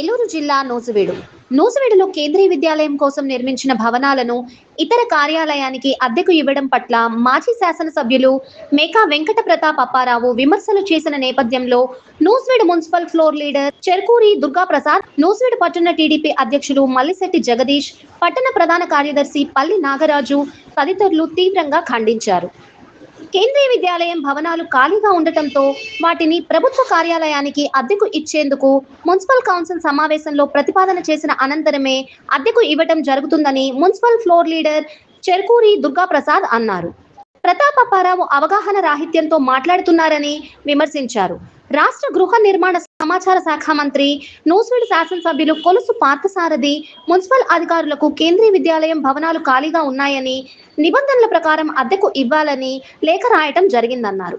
ఏలూరు జిల్లా నూజివీడు నూజివీడులో కేంద్రీయ విద్యాలయం కోసం నిర్మించిన భవనాలను ఇతర కార్యాలయానికి అద్దెకు ఇవ్వడం పట్ల మాజీ శాసనసభ్యులు మేకా వెంకట ప్రతాప్ అప్పారావు విమర్శలు చేసిన నేపథ్యంలో Nuzvid municipal floor leader Cherukuri Durga Prasad Nuzvid పట్టణ టీడీపీ అధ్యక్షులు మల్లిశెట్టి జగదీష్ పట్టణ ప్రధాన కార్యదర్శి పల్లి నాగరాజు తదితరులు తీవ్రంగా ఖండించారు. కేంద్రీయ విద్యాలయం భవనాలు ఖాళీగా ఉండటంతో వాటిని ప్రభుత్వ కార్యాలయానికి అద్దెకు ఇచ్చేందుకు మున్సిపల్ కౌన్సిల్ సమావేశంలో ప్రతిపాదన చేసిన అనంతరమే అద్దెకు ఇవ్వటం జరుగుతుందని municipal floor leader Cherukuri Durgaprasad అన్నారు. ప్రతాప అప్పారావు అవగాహన రాహిత్యంతో మాట్లాడుతున్నారని విమర్శించారు. రాష్ట్ర గృహ నిర్మాణ సమాచార శాఖ మంత్రి నూసివీడు శాసనసభ్యులు కొలుసు పార్థసారథి మున్సిపల్ అధికారులకు కేంద్రీయ విద్యాలయం భవనాలు ఖాళీగా ఉన్నాయని నిబంధనల ప్రకారం అద్దెకు ఇవ్వాలని లేఖ రాయటం జరిగిందన్నారు.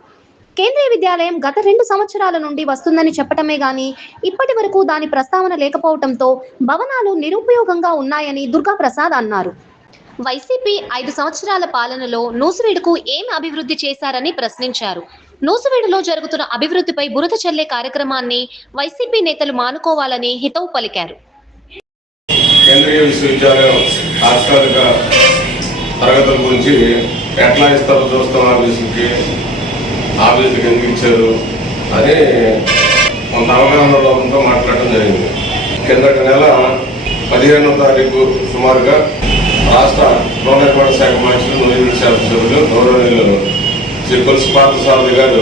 కేంద్రీయ విద్యాలయం గత రెండు సంవత్సరాల నుండి వస్తుందని చెప్పటమే గాని ఇప్పటి వరకు దాని ప్రస్తావన లేకపోవడంతో భవనాలు నిరుపయోగంగా ఉన్నాయని దుర్గా ప్రసాద్ అన్నారు. వైసీపీ ఐదు సంవత్సరాల పాలనలో నూసివీడుకు ఏం అభివృద్ధి చేశారని ప్రశ్నించారు. నూసివేడులో జరుగుతున్న అభివృద్ధిపై బురద చల్లే కార్యక్రమాన్ని వైసీపీ నేతలు మానుకోవాలని హితవు పలికారు. కేంద్రీయ విశ్వవిద్యాలయం తాత్కాలిక తరగతుల గురించి ఎట్లా ఇస్తారో చూస్తాం ఆఫీసుకి ఆఫీసుకి ఎందుకు ఇచ్చారు? అని కొంత అవగాహన లోపంతో మాట్లాడటం జరిగింది. కిందటి నెల పదిహేనో తారీఖు సుమారుగా రాష్ట్ర గృహ నిర్మాణ శాఖ మంత్రులు నూజివీడు శాసనసభ్యులు గౌరవనీయులు శ్రీ కొలుసు గారు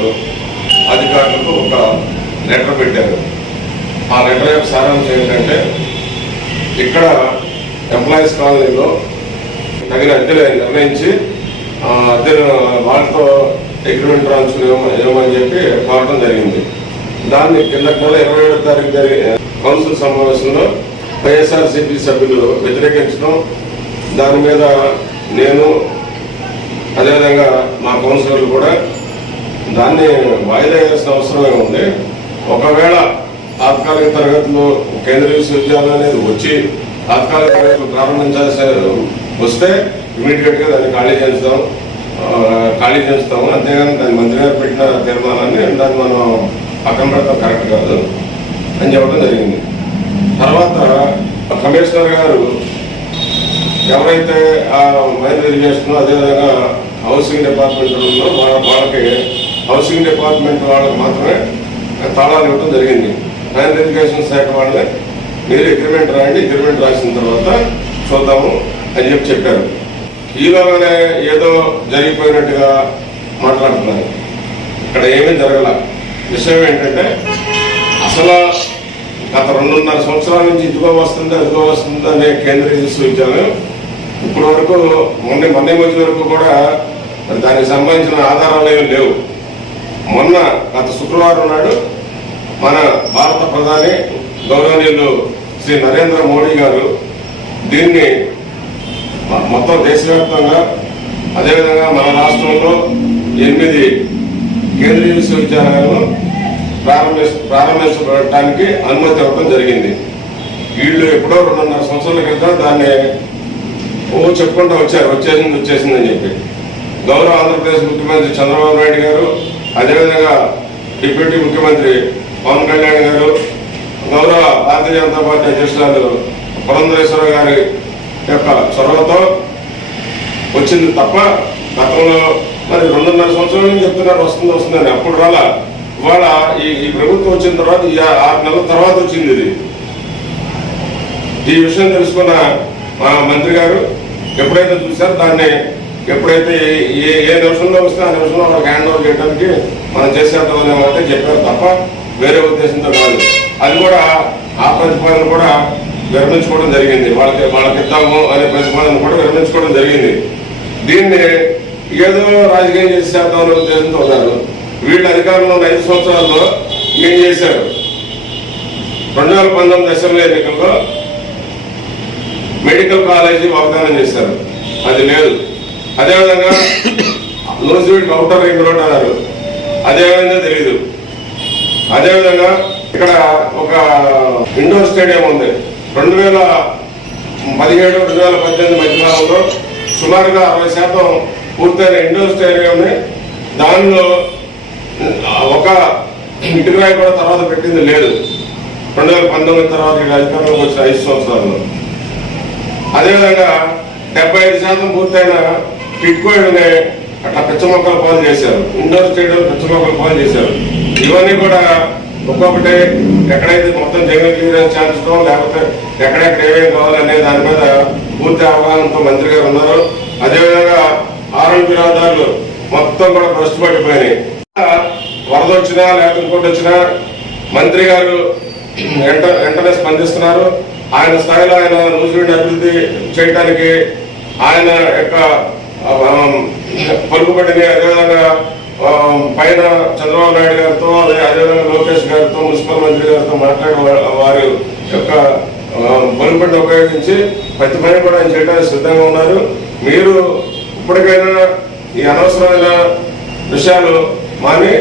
అధికారులకు ఒక లెటర్ పెట్టారు. ఆ లెటర్ యొక్క సారాంశం ఏంటంటే ఇక్కడ ఎంప్లాయీస్ కాలనీలో తగిన అద్దెలు నిర్ణయించి అద్దెలు అద్దెను వాళ్ళతో అగ్రిమెంట్ రాసుకుని ఇవ్వమని చెప్పి కోరడం జరిగింది. దాన్ని కింద నెల ఇరవై ఏడో తారీఖు జరిగిన కౌన్సిల్ సమావేశంలో వైఎస్ఆర్సీపీ సభ్యులు వ్యతిరేకించడం దాని మీద నేను అదేవిధంగా మా కౌన్సిలర్లు కూడా దాన్ని వాయిదా వేయాల్సిన అవసరమే ఉంది? ఒకవేళ తాత్కాలిక తరగతులు కేంద్రీయ విశ్వవిద్యాలయం అనేది వచ్చి తాత్కాలిక తరగతులు ప్రారంభించాల్సి వస్తే ఇమీడియట్గా దాన్ని ఖాళీ చేస్తాం. ఖాళీ చేస్తాము. అంతేగాని దాని మంత్రి గారు పెట్టిన తీర్మానాన్ని దాన్ని మనం పక్కన పెడతాం. కరెక్ట్ కాదు అని చెప్పడం జరిగింది. తర్వాత కమిషనర్ గారు ఎవరైతే ఆ మైండ్ ఇరిగేషన్ అదేవిధంగా హౌసింగ్ డిపార్ట్మెంట్ ఉందో వాళ్ళ వాళ్ళకి హౌసింగ్ డిపార్ట్మెంట్ వాళ్ళకి మాత్రమే తాళాలు ఇవ్వడం జరిగింది. మైండ్ ఎడ్యుకేషన్ శాఖ వాళ్ళని మీరు అగ్రిమెంట్ రాయండి అగ్రిమెంట్ రాసిన తర్వాత చూద్దాము అని చెప్పి చెప్పారు. ఈలోగానే ఏదో జరిగిపోయినట్టుగా మాట్లాడుతున్నారు. ఇక్కడ ఏమీ జరగల. విషయం ఏంటంటే అసలు గత రెండున్నర సంవత్సరాల నుంచి ఇదిగో వస్తుంది అదిగో వస్తుంది అనే కేంద్రీయ విశ్వవిద్యాలయం ఇప్పటి వరకు మొన్న మొన్న మధ్య వరకు కూడా మరి దానికి సంబంధించిన ఆధారాలు ఏమి లేవు. మొన్న గత శుక్రవారం నాడు మన భారత ప్రధాని గౌరవనీయులు శ్రీ నరేంద్ర మోడీ గారు దీన్ని మొత్తం దేశవ్యాప్తంగా అదేవిధంగా మన రాష్ట్రంలో ఎనిమిది కేంద్రీయ విశ్వవిద్యాలయాలను ప్రారంభి ప్రారంభించడానికి అనుమతి ఇవ్వడం జరిగింది. వీళ్ళు ఎప్పుడో రెండున్నర సంవత్సరాల క్రితం దాన్ని ఓ చెప్పుకుంటూ వచ్చారు వచ్చేసింది వచ్చేసిందని చెప్పి. గౌరవ ఆంధ్రప్రదేశ్ ముఖ్యమంత్రి చంద్రబాబు నాయుడు గారు అదేవిధంగా డిప్యూటీ ముఖ్యమంత్రి పవన్ కళ్యాణ్ గారు గౌరవ భారతీయ జనతా పార్టీ అధ్యక్షురాలు పురంధరేశ్వర గారి యొక్క చొరవతో వచ్చింది తప్ప గతంలో మరి రెండున్నర సంవత్సరాల నుంచి చెప్తున్నారు వస్తుంది వస్తుందని అప్పుడు రాలా. ఇవాళ ఈ ఈ ప్రభుత్వం వచ్చిన తర్వాత ఈ ఆరు నెలల తర్వాత వచ్చింది ఇది. ఈ విషయం తెలుసుకున్న మా మంత్రి గారు ఎప్పుడైతే చూసారో దాన్ని ఎప్పుడైతే ఏ ఏ నిమిషంలో వస్తే ఆ నిమిషంలో మనకు హ్యాండ్ ఓవర్ చేయడానికి మనం చేసేద్దాం అనే చెప్పారు తప్ప వేరే ఉద్దేశంతో కాదు. అది కూడా ఆ ప్రతిపాదన కూడా విరమించుకోవడం జరిగింది. వాళ్ళకి వాళ్ళకి ఇద్దాము అనే ప్రతిపాదన కూడా విరమించుకోవడం జరిగింది. దీన్ని ఏదో రాజకీయం చేసేద్దాం అనే ఉద్దేశంతో ఉన్నారు. వీళ్ళు అధికారంలో ఉన్న ఐదు సంవత్సరాల్లో ఏం చేశారు? రెండు వేల పంతొమ్మిది అసెంబ్లీ ఎన్నికల్లో మెడికల్ కాలేజీ వాగ్దానం చేశారు. అది లేదు. అదేవిధంగా నూజివీడ్ కౌంటర్ రింగ్ రోడ్ అన్నారు అదేవిధంగా తెలియదు అదేవిధంగా ఇక్కడ ఒక ఇండోర్ స్టేడియం ఉంది. రెండు వేల పదిహేడు రెండు వేల పద్దెనిమిది మధ్యకాలంలో సుమారుగా అరవై శాతం పూర్తయిన ఇండోర్ స్టేడియంని దానిలో ఒక ఇటుకరాయి కూడా తర్వాత పెట్టింది లేదు. రెండు వేల పంతొమ్మిది తర్వాత ఇక్కడ అధికారంలోకి వచ్చిన ఐదు సంవత్సరాల్లో. అదేవిధంగా డెబ్బై ఐదు శాతం పూర్తయిన కిట్కోయిడ్ని అట్లా పిచ్చ మొక్కల పాలు చేశారు. ఇండోర్ స్టేడియం పిచ్చ మొక్కల పాలు చేశారు. ఇవన్నీ కూడా ఒక్కొక్కటి ఎక్కడైతే మొత్తం జగన్ క్లియరెన్స్ చేయించడం లేకపోతే ఎక్కడెక్కడ ఏమేమి కావాలనే దాని మీద పూర్తి అవగాహనతో మంత్రి గారు ఉన్నారు. అదేవిధంగా ఆరోగ్య రహదారులు మొత్తం కూడా భ్రష్టు పట్టిపోయినాయి వరద వచ్చినా లేకపోతే ఇంకోటి వచ్చినా మంత్రి గారు వెంట వెంటనే స్పందిస్తున్నారు. ఆయన స్థాయిలో ఆయన నూజివీడు అభివృద్ధి చేయడానికి ఆయన యొక్క పలుకుబడిని అదేవిధంగా పైన చంద్రబాబు నాయుడు గారితో అదేవిధంగా లోకేష్ గారితో మున్సిపల్ మంత్రి గారితో మాట్లాడిన వారి యొక్క పలుకుబడిని ఉపయోగించి ప్రతి పని కూడా ఆయన చేయడానికి సిద్ధంగా ఉన్నారు. మీరు ఇప్పటికైనా ఈ అనవసరమైన విషయాలు మాని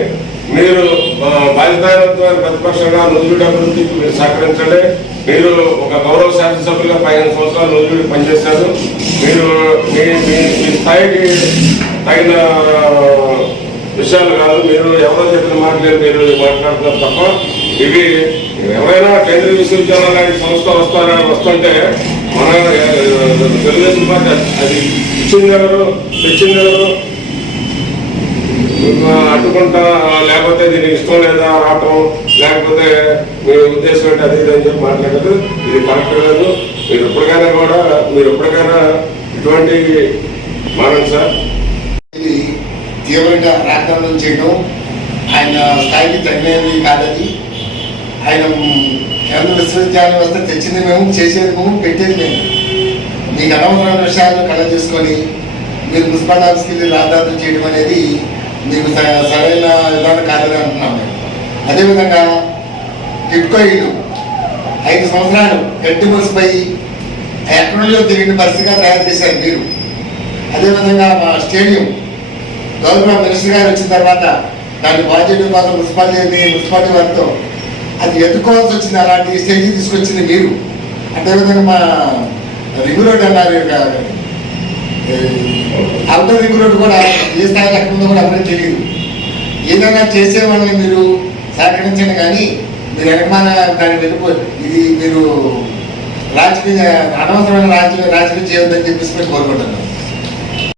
మీరు ఆ, బాధ్యతాయుతమైన ప్రతిపక్షంగా నూజివీడు అభివృద్ధికి మీరు సహకరించండి. మీరు ఒక గౌరవ శాసనసభ్యులుగా పదిహేను సంవత్సరాలు నూజివీడు పనిచేశారు. మీరు మీ మీ మీ స్థాయికి తగిన విషయాలు కాదు. మీరు ఎవరో చెప్పిన మాటలు మీరు మాట్లాడుతున్నారు తప్ప ఇవి ఎవరైనా కేంద్రీయ విశ్వవిద్యాలయం లాంటి సంస్థ వస్తారా వస్తుంటే మన తెలుగుదేశం పార్టీ అది ఇచ్చింది ఎవరు? తెచ్చింది ఎవరు? అడ్డుకుంటా లేకపోతే దీనికి ఇష్టం లేదా రావటం లేకపోతే మీ ఉద్దేశం ఏంటి అది ఇది అని చెప్పి మాట్లాడదు ఇది కరెక్ట్ లేదు మీరు ఎప్పటికైనా కూడా మీరు ఎప్పటికైనా ఇటువంటి మానండి సార్. ఇది తీవ్రంగా రాద్ధాంతం చేయడం ఆయన స్థాయికి తగినది కాదని ఆయన కేంద్ర విశ్వవిద్యాలయం వస్తే తెచ్చింది మేము చేసేది మేము పెట్టేది మేము. మీకు అనవసరమైన విషయాలను కళ చేసుకొని మీరు మున్సిపల్ ఆఫీస్కి వెళ్ళి రాద్ధాంతం చేయడం అనేది మీకు స- సరైన విధానం కాదని అంటున్నాం మేము. అదేవిధంగా టిట్కో ఇల్లు ఐదు సంవత్సరాలు గడ్డి మున్సిపోయి ఎక్కడి తిరిగిన పరిస్థితిగా తయారు చేశారు మీరు. అదేవిధంగా మా స్టేడియం గవర్నమెంట్ మినిస్టర్ గారు వచ్చిన తర్వాత దాన్ని బాధ్యత కోసం మున్సిపాలిటీ మున్సిపాలిటీ వారితో అది ఎత్తుకోవాల్సి వచ్చింది అలాంటి స్టేజ్కి తీసుకొచ్చింది మీరు. అదేవిధంగా మా రింగ్ రోడ్ అన్నారు అవుటర్ రింగ్ కూడా ఏ స్థాయిలో ఎక్కడ ఉందో కూడా అప్పుడే తెలియదు. ఏదైనా చేసేవాళ్ళని మీరు సహకరించండి కానీ మీరు వెనకమాల దాన్ని వెళ్ళిపోయి ఇది మీరు రాజకీయ అనవసరమైన రాజకీయ రాజకీయం చేయొద్దని చెప్పేసి మేము కోరుకుంటున్నాం